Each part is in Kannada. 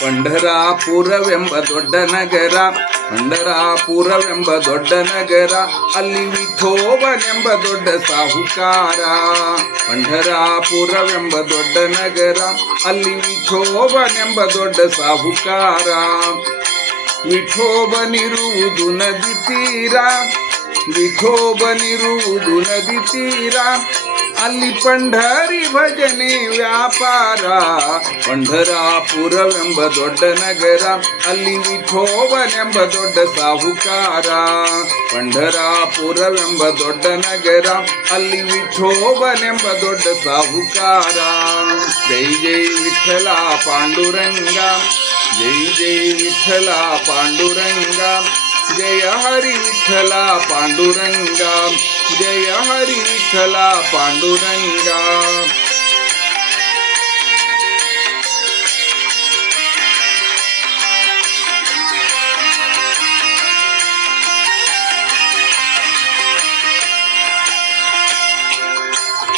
ಪಂಢರಾಪುರವೆಂಬ ದೊಡ್ಡ ನಗರ, ಪಂಢರಾಪುರವೆಂಬ ದೊಡ್ಡ ನಗರ, ಅಲ್ಲಿ ವಿಠೋಬನೆಂಬ ದೊಡ್ಡ ಸಾಹುಕಾರ. ಪಂಢರಾಪುರವೆಂಬ ದೊಡ್ಡ ನಗರ, ಅಲ್ಲಿ ವಿಠೋಬನೆಂಬ ದೊಡ್ಡ ಸಾಹುಕಾರ. ವಿಠೋಬನಿರುವುದು ನದಿ ತೀರ, ವಿಠೋಬನಿರುವುದು ನದಿ ತೀರ, ಅಲ್ಲಿ ಪಂಢರಿ ಭಜನೆ ವ್ಯಾಪಾರ. ಪಂಢರಾಪುರವೆಂಬ ದೊಡ್ಡ ನಗರ, ಅಲ್ಲಿ ವಿಠೋಬನೆಂಬ ದೊಡ್ಡ ಸಾಹುಕಾರ. ಪಂಢರಾಪುರವೆಂಬ ದೊಡ್ಡ ನಗರ, ಅಲ್ಲಿ ವಿಠೋಬನೆಂಬ ದೊಡ್ಡ ಸಾಹುಕಾರ. ಜೈ ಜೈ ವಿಠಲ ಪಾಂಡುರಂಗ, ಜೈ ಜೈ ವಿಠಲ ಪಾಂಡುರಂಗ, ಜಯ ಹರಿ ವಿಠಲ ಪಾಂಡುರಂಗ, ಜಯ ಹರಿ ವಿಠಲ ಪಾಂಡುರಂಗ.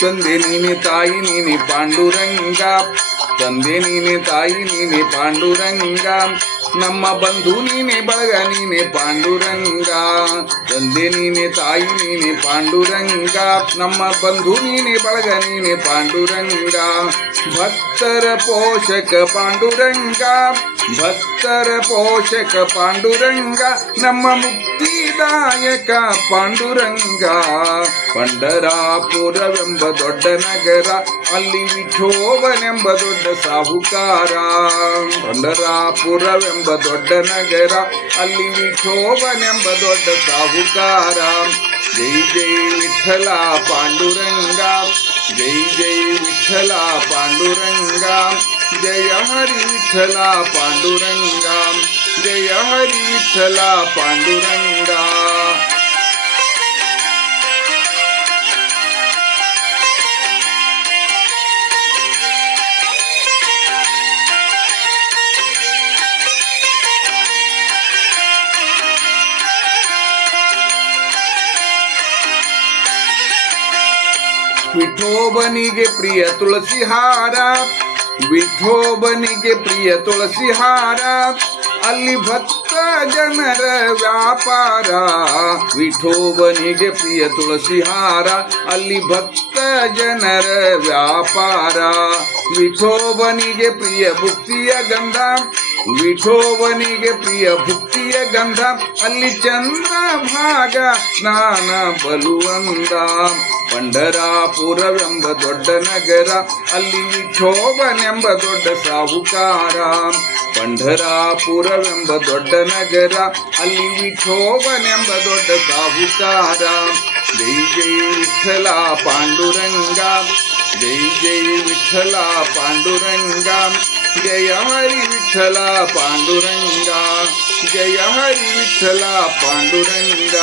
ತಂದೆ ನೀನೆ ತಾಯಿ ನೀನೆ ಪಾಂಡುರಂಗ, ತಂದೆ ನೀನೆ ತಾಯಿ ನೀನೆ ಪಾಂಡುರಂಗ, ನಮ್ಮ ಬಂಧು ನೀನೆ ಬಳಗ ನೀನೆ ಪಾಂಡುರಂಗ. ತಂದೆ ನೀನೆ ತಾಯಿ ನೀನೆ ಪಾಂಡುರಂಗ, ನಮ್ಮ ಬಂಧು ನೀನೆ ಬಳಗ ನೀನೆ ಪಾಂಡುರಂಗ. ಭಕ್ತರ ಪೋಷಕ ಪಾಂಡುರಂಗ, ಭಕ್ತರ ಪೋಷಕ ಪಾಂಡುರಂಗ, ನಮ್ಮ ಮುಕ್ತಿದಾಯಕ ಪಾಂಡುರಂಗ. ಪಂಢರಾಪುರವೆಂಬ ದೊಡ್ಡ ನಗರ, ಅಲ್ಲಿ ವಿಠೋಬನೆಂಬ ದೊಡ್ಡ ಸಾಹುಕಾರ. ಪಂಢರಾಪುರವೆಂಬ ದೊಡ್ಡ ನಗರ, ಅಲ್ಲಿ ವಿಠೋಬನೆಂಬ ದೊಡ್ಡ ಸಾಹುಕಾರ. ಜೈ ಜೈ ವಿಠಲ ಪಾಂಡುರಂಗ, ಜೈ ಜೈ ವಿಠಲ ಪಾಂಡುರಂಗ, ಜಯ ಹರಿ ವಿಠಲ ಪಾಂಡುರಂಗ, ಜಯ ಹರಿ ವಿಠಲ ಪಾಂಡುರಂಗ. ವಿಠೋಬನಿಗೆ ಪ್ರಿಯ ತುಳಸಿ ಹಾರ, ವಿಠೋಬನಿಗೆ ಪ್ರಿಯ ತುಳಸಿ ಹಾರ, ಅಲ್ಲಿ ಭಕ್ತ ಜನರ ವ್ಯಾಪಾರ. ವಿಠೋಬನಿಗೆ ಪ್ರಿಯ ತುಳಸಿ ಹಾರ, ಅಲ್ಲಿ ಭಕ್ತ ಜನರ ವ್ಯಾಪಾರ. ವಿಠೋಬನಿಗೆ ಪ್ರಿಯ ಭುಕ್ತಿಯ ಗಂಧ, ವಿಠೋಬನಿಗೆ ಪ್ರಿಯ ಭುಕ್ತಿಯ ಗಂಧ, ಅಲ್ಲಿ ಚಂದ್ರಭಾಗ ಸ್ನಾನ ಬಲುವಂದ. ಪಂಢರಾಪುರವೆಂಬ ದೊಡ್ಡ ನಗರ, ಅಲ್ಲಿ ವಿಠೋಬನೆಂಬ ದೊಡ್ಡ ಸಾಹುಕಾರ. ಪಂಢರಾಪುರವೆಂಬ ದೊಡ್ಡ ನಗರ, ಅಲ್ಲಿ ವಿಠೋಬನೆಂಬ ದೊಡ್ಡ ಸಾಹುಕಾರ. ಜೈ ಜೈ ವಿಠಲ ಪಾಂಡುರಂಗ, ಜೈ ಜೈ ವಿಠಲ ಪಾಂಡುರಂಗ, ಜಯ ಹರಿ ವಿಠಲ ಪಾಂಡುರಂಗ, ಜಯ ಹರಿ ವಿಠಲ ಪಾಂಡುರಂಗ.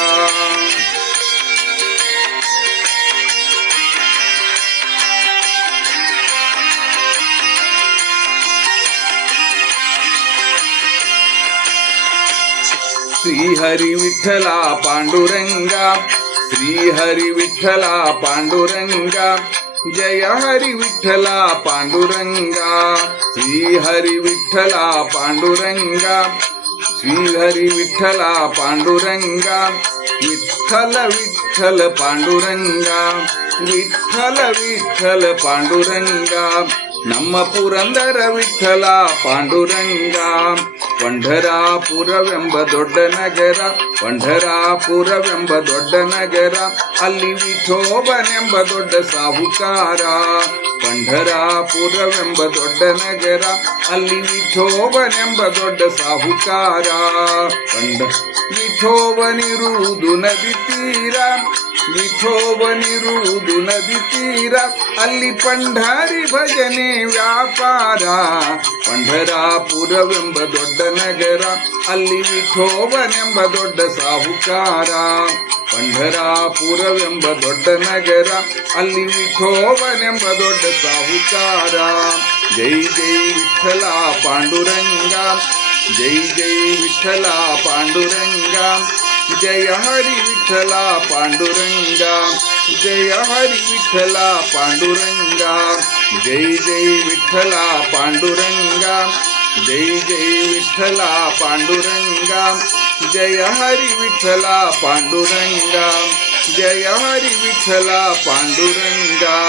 ಶ್ರೀ ಹರಿ ವಿಠಲ ಪಾಂಡುರಂಗ, ಶ್ರೀ ಹರಿ ವಿಠಲ ಪಾಂಡುರಂಗ, ಜಯ ಹರಿ ವಿಠಲ ಪಾಂಡುರಂಗ. ಶ್ರೀ ಹರಿ ವಿಠಲ ಪಾಂಡುರಂಗ, ಶ್ರೀ ಹರಿ ವಿಠಲ ಪಾಂಡುರಂಗ, ವಿಠಲ ವಿಠಲ ಪಾಂಡುರಂಗ, ವಿಠಲ ವಿಠಲ ಪಾಂಡುರಂಗ, ನಮ್ಮ ಪುರಂದರ ವಿಠಲ ಪಾಂಡುರಂಗ. ಪಂಢರಾಪುರವೆಂಬ ದೊಡ್ಡ ನಗರ, ಪಂಢರಾಪುರವೆಂಬ ದೊಡ್ಡ ನಗರ, ಅಲ್ಲಿ ವಿಠೋಬನೆಂಬ ದೊಡ್ಡ ಸಾಹುಕಾರ. ಪಂಢರಾಪುರವೆಂಬ ದೊಡ್ಡ ನಗರ, ಅಲ್ಲಿ ವಿಠೋಬನೆಂಬ ದೊಡ್ಡ ಸಾಹುಕಾರ. ವಿಠೋಬನಿರುವುದು ನದಿ ತೀರ, ವಿಠೋಬನಿರುವುದು ನದಿ ತೀರ, ಅಲ್ಲಿ ಪಂಢರಿ ಭಜನೆ ವ್ಯಾಪಾರ. ಪಂಢರಾಪುರವೆಂಬ ದೊಡ್ಡ ನಗರ, ಅಲ್ಲಿ ವಿಠೋಬನೆಂಬ ದೊಡ್ಡ ಸಾಹುಕಾರ. ಪಂಢರಾಪುರವೆಂಬ ದೊಡ್ಡ ನಗರ, ಅಲ್ಲಿ ವಿಠೋಬನೆಂಬ ದೊಡ್ಡ ಸಾಹುಕಾರ. ಜೈ ಜೈ ವಿಠಲ ಪಾಂಡುರಂಗ, ಜೈ ಜೈ ವಿಠಲ ಪಾಂಡುರಂಗ, ಜಯ ಹರಿ ವಿಠಲ ಪಾಂಡುರಂಗ, ಜಯ ಹರಿ ವಿಠಲ ಪಾಂಡುರಂಗ, ಜೈ ಜೈ ವಿಠಲ ಪಾಂಡುರಂಗ, जय जय विठ्ठला पांडुरंगा, जय हरी विठ्ठला पांडुरंगा, जय हरी विठ्ठला पांडुरंगा.